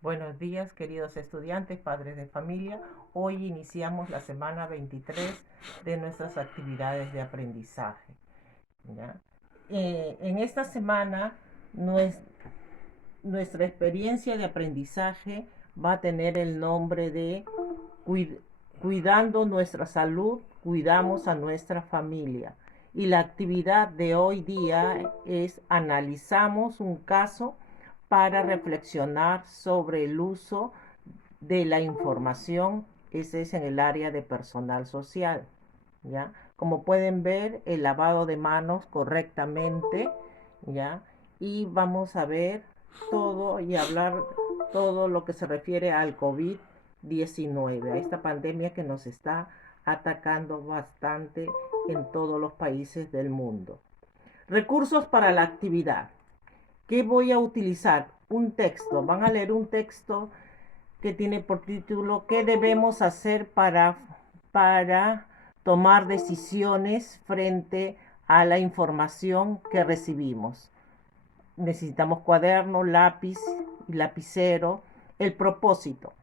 Buenos días, queridos estudiantes, padres de familia. Hoy iniciamos la semana 23 de nuestras actividades de aprendizaje. ¿Ya? En esta semana, nues- nuestra experiencia de aprendizaje va a tener el nombre de Cuid- Cuidando nuestra salud, cuidamos a nuestra familia. Y la actividad de hoy día es analizamos un caso para reflexionar sobre el uso de la información. Ese es en el área de personal social. ¿Ya? Como pueden ver, el lavado de manos correctamente, ¿ya? Y vamos a ver todo y hablar todo lo que se refiere al COVID-19, a esta pandemia que nos está atacando bastante en todos los países del mundo. Recursos para la actividad. ¿Qué voy a utilizar? Un texto. Van a leer un texto que tiene por título ¿Qué debemos hacer para tomar decisiones frente a la información que recibimos? Necesitamos cuaderno, lápiz y lapicero. El propósito.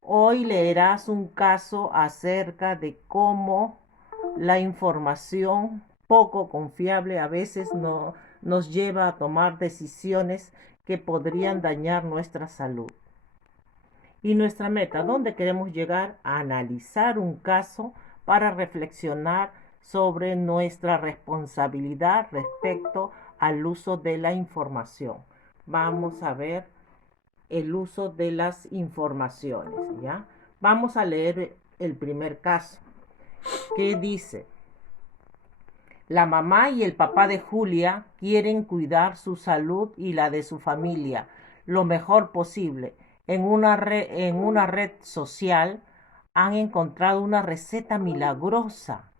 Hoy leerás un caso acerca de cómo la información poco confiable a veces no, nos lleva a tomar decisiones que podrían dañar nuestra salud. Y nuestra meta, ¿dónde queremos llegar? A analizar un caso para reflexionar sobre nuestra responsabilidad respecto al uso de la información. Vamos a ver el uso de las informaciones, ¿ya? Vamos a leer el primer caso, que dice: la mamá y el papá de Julia quieren cuidar su salud y la de su familia lo mejor posible. En una red social han encontrado una receta milagrosa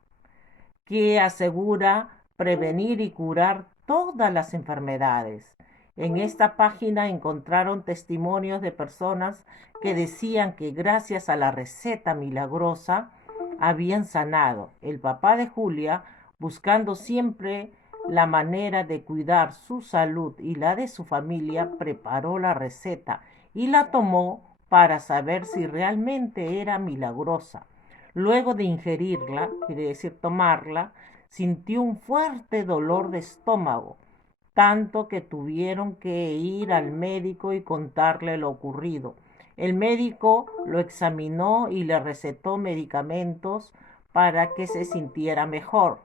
que asegura prevenir y curar todas las enfermedades. En esta página encontraron testimonios de personas que decían que gracias a la receta milagrosa habían sanado. El papá de Julia, buscando siempre la manera de cuidar su salud y la de su familia, preparó la receta y la tomó para saber si realmente era milagrosa. Luego de ingerirla, quiere decir tomarla, sintió un fuerte dolor de estómago, tanto que tuvieron que ir al médico y contarle lo ocurrido. El médico lo examinó y le recetó medicamentos para que se sintiera mejor.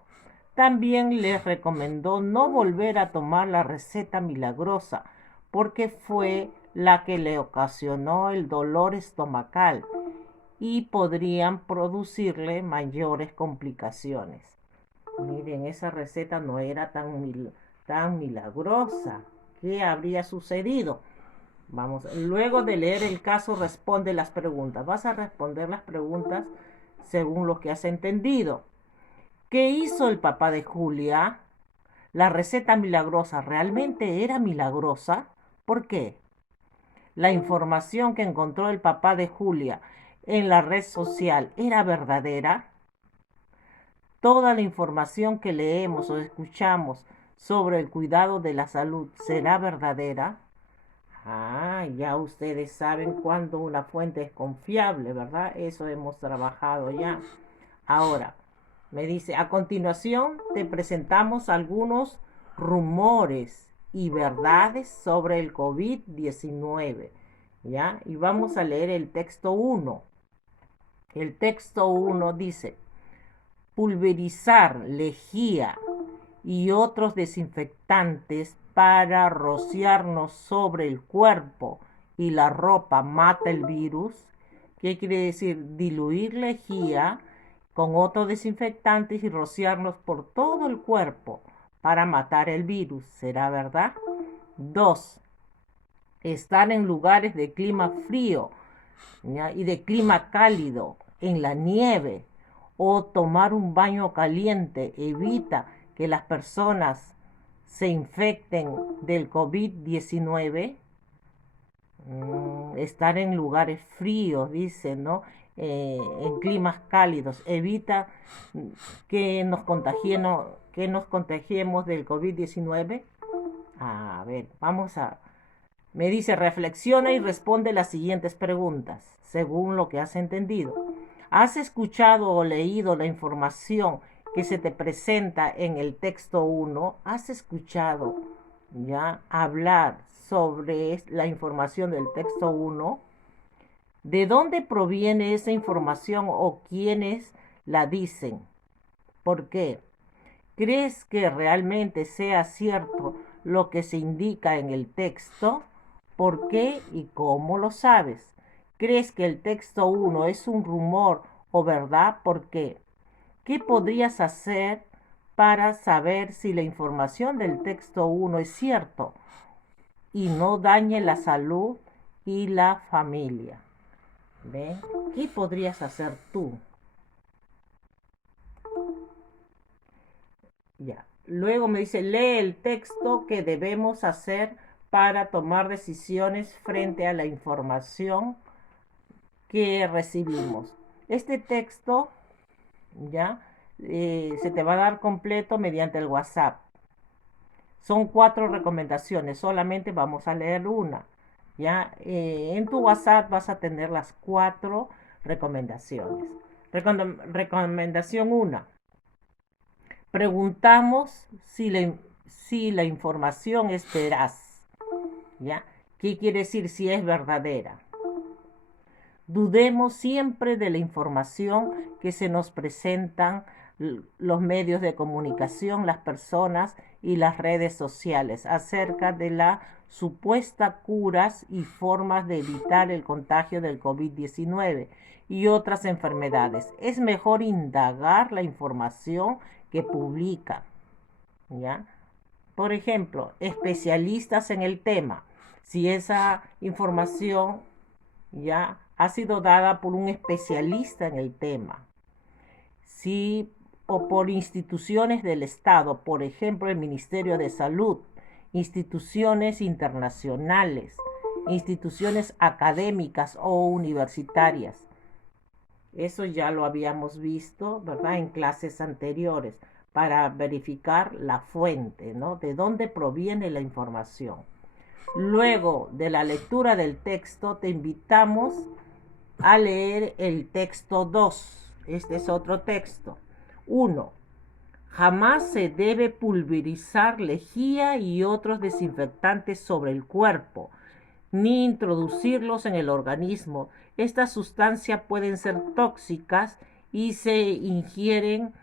También les recomendó no volver a tomar la receta milagrosa, porque fue la que le ocasionó el dolor estomacal y podrían producirle mayores complicaciones. Miren, esa receta no era tan milagrosa. ¿Qué habría sucedido? Vamos, luego de leer el caso, responde las preguntas. Vas a responder las preguntas según lo que has entendido. ¿Qué hizo el papá de Julia? ¿La receta milagrosa realmente era milagrosa? ¿Por qué? La información que encontró el papá de Julia en la red social era verdadera. Toda la información que leemos o escuchamos sobre el cuidado de la salud será verdadera. Ya ustedes saben cuándo una fuente es confiable, ¿verdad? Eso hemos trabajado ya. Ahora, me dice, a continuación te presentamos algunos rumores y verdades sobre el COVID-19, ¿ya? Y vamos a leer el texto uno. El texto uno dice: pulverizar lejía y otros desinfectantes para rociarnos sobre el cuerpo y la ropa mata el virus. ¿Qué quiere decir? Diluir lejía con otros desinfectantes y rociarnos por todo el cuerpo para matar el virus. ¿Será verdad? 2. Estar en lugares de clima frío, ¿ya? Y de clima cálido, en la nieve, o tomar un baño caliente evita que las personas se infecten del COVID-19. Estar en lugares fríos, dice, ¿no? En climas cálidos, evita que nos contagiemos del COVID-19. A ver, vamos a Me dice, reflexiona y responde las siguientes preguntas, según lo que has entendido. ¿Has escuchado o leído la información que se te presenta en el texto 1? ¿Has escuchado ya hablar sobre la información del texto 1? ¿De dónde proviene esa información o quiénes la dicen? ¿Por qué? ¿Crees que realmente sea cierto lo que se indica en el texto? ¿Por qué y cómo lo sabes? ¿Crees que el texto 1 es un rumor o verdad? ¿Por qué? ¿Qué podrías hacer para saber si la información del texto 1 es cierto y no dañe la salud y la familia? ¿Ven? ¿Qué podrías hacer tú? Ya. Luego me dice, lee el texto que debemos hacer para tomar decisiones frente a la información que recibimos. Este texto, ya, se te va a dar completo mediante el WhatsApp. Son 4 recomendaciones, solamente vamos a leer una. Ya, en tu WhatsApp vas a tener las 4 recomendaciones. Recomendación 1. Preguntamos si la información es veraz. ¿Ya? ¿Qué quiere decir si es verdadera? Dudemos siempre de la información que se nos presentan los medios de comunicación, las personas y las redes sociales acerca de la supuesta curas y formas de evitar el contagio del COVID-19 y otras enfermedades. Es mejor indagar la información que publica, ¿ya? Por ejemplo, especialistas en el tema. Si esa información ya ha sido dada por un especialista en el tema, si o por instituciones del Estado, por ejemplo, el Ministerio de Salud, instituciones internacionales, instituciones académicas o universitarias. Eso ya lo habíamos visto, ¿verdad? En clases anteriores, para verificar la fuente, ¿no? De dónde proviene la información. Luego de la lectura del texto, te invitamos a leer el texto 2. Este es otro texto. 1. Jamás se debe pulverizar lejía y otros desinfectantes sobre el cuerpo, ni introducirlos en el organismo. Estas sustancias pueden ser tóxicas y se ingieren.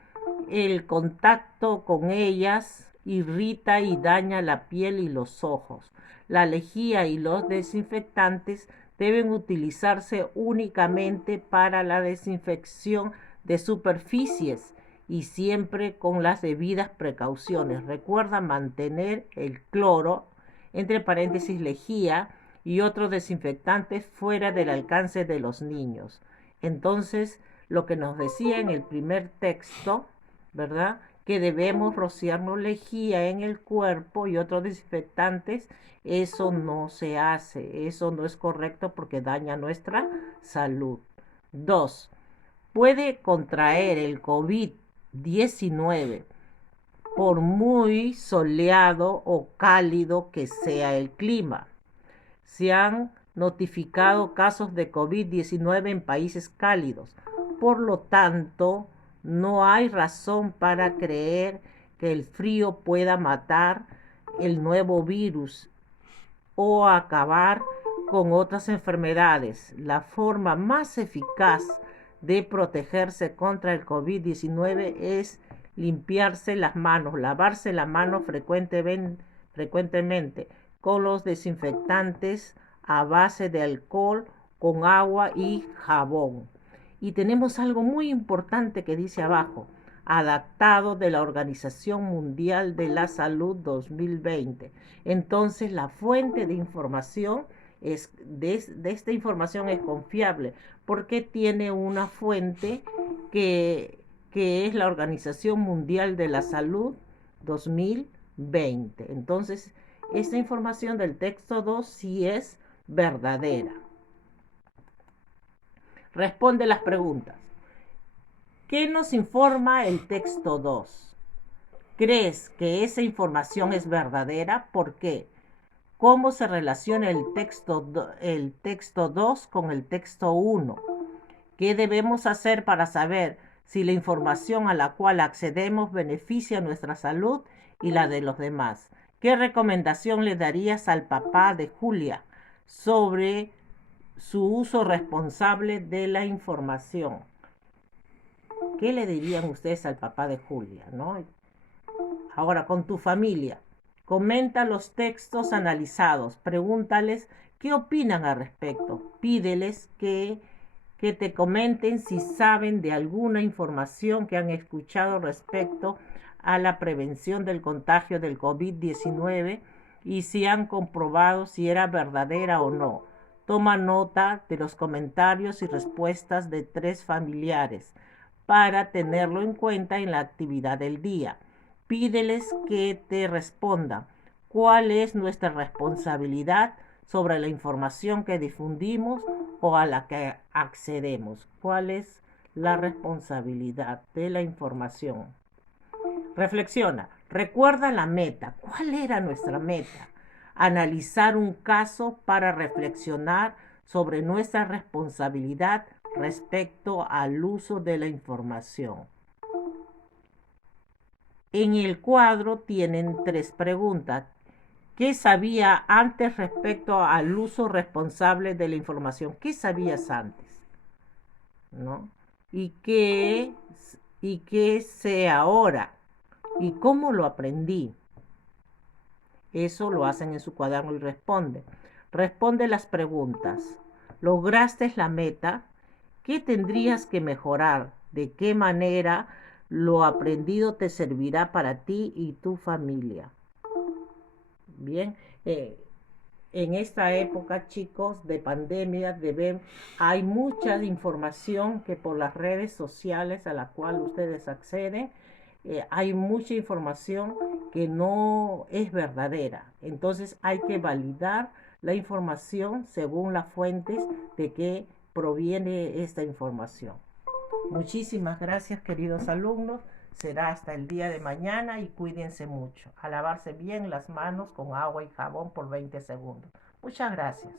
El contacto con ellas irrita y daña la piel y los ojos. La lejía y los desinfectantes deben utilizarse únicamente para la desinfección de superficies y siempre con las debidas precauciones. Recuerda mantener el cloro, entre paréntesis lejía, y otros desinfectantes fuera del alcance de los niños. Entonces, lo que nos decía en el primer texto, ¿verdad? Que debemos rociarnos lejía en el cuerpo y otros desinfectantes, eso no se hace, eso no es correcto porque daña nuestra salud. 2. Puede contraer el COVID-19 por muy soleado o cálido que sea el clima. Se han notificado casos de COVID-19 en países cálidos. Por lo tanto, no hay razón para creer que el frío pueda matar el nuevo virus o acabar con otras enfermedades. La forma más eficaz de protegerse contra el COVID-19 es limpiarse las manos, lavarse las manos frecuentemente con los desinfectantes a base de alcohol, con agua y jabón. Y tenemos algo muy importante que dice abajo, adaptado de la Organización Mundial de la Salud 2020. Entonces, la fuente de información de esta información es confiable porque tiene una fuente que es la Organización Mundial de la Salud 2020. Entonces, esta información del texto 2 sí es verdadera. Responde las preguntas. ¿Qué nos informa el texto 2? ¿Crees que esa información es verdadera? ¿Por qué? ¿Cómo se relaciona el texto 2 con el texto 1? ¿Qué debemos hacer para saber si la información a la cual accedemos beneficia nuestra salud y la de los demás? ¿Qué recomendación le darías al papá de Julia sobre su uso responsable de la información? ¿Qué le dirían ustedes al papá de Julia, no? Ahora, con tu familia, comenta los textos analizados, pregúntales qué opinan al respecto, pídeles que te comenten si saben de alguna información que han escuchado respecto a la prevención del contagio del COVID-19 y si han comprobado si era verdadera o no. Toma nota de los comentarios y respuestas de 3 familiares para tenerlo en cuenta en la actividad del día. Pídeles que te respondan cuál es nuestra responsabilidad sobre la información que difundimos o a la que accedemos. ¿Cuál es la responsabilidad de la información? Reflexiona, recuerda la meta. ¿Cuál era nuestra meta? Analizar un caso para reflexionar sobre nuestra responsabilidad respecto al uso de la información. En el cuadro tienen 3 preguntas. ¿Qué sabía antes respecto al uso responsable de la información? ¿Qué sabías antes? ¿No? ¿Y qué sé ahora? ¿Y cómo lo aprendí? Eso lo hacen en su cuaderno y responden. Responde las preguntas. ¿Lograste la meta? ¿Qué tendrías que mejorar? ¿De qué manera lo aprendido te servirá para ti y tu familia? Bien, en esta época, chicos, de pandemia, hay mucha información que por las redes sociales a la cual ustedes acceden, hay mucha información que no es verdadera. Entonces hay que validar la información según las fuentes de que proviene esta información. Muchísimas gracias, queridos alumnos. Será hasta el día de mañana y cuídense mucho. A lavarse bien las manos con agua y jabón por 20 segundos. Muchas gracias.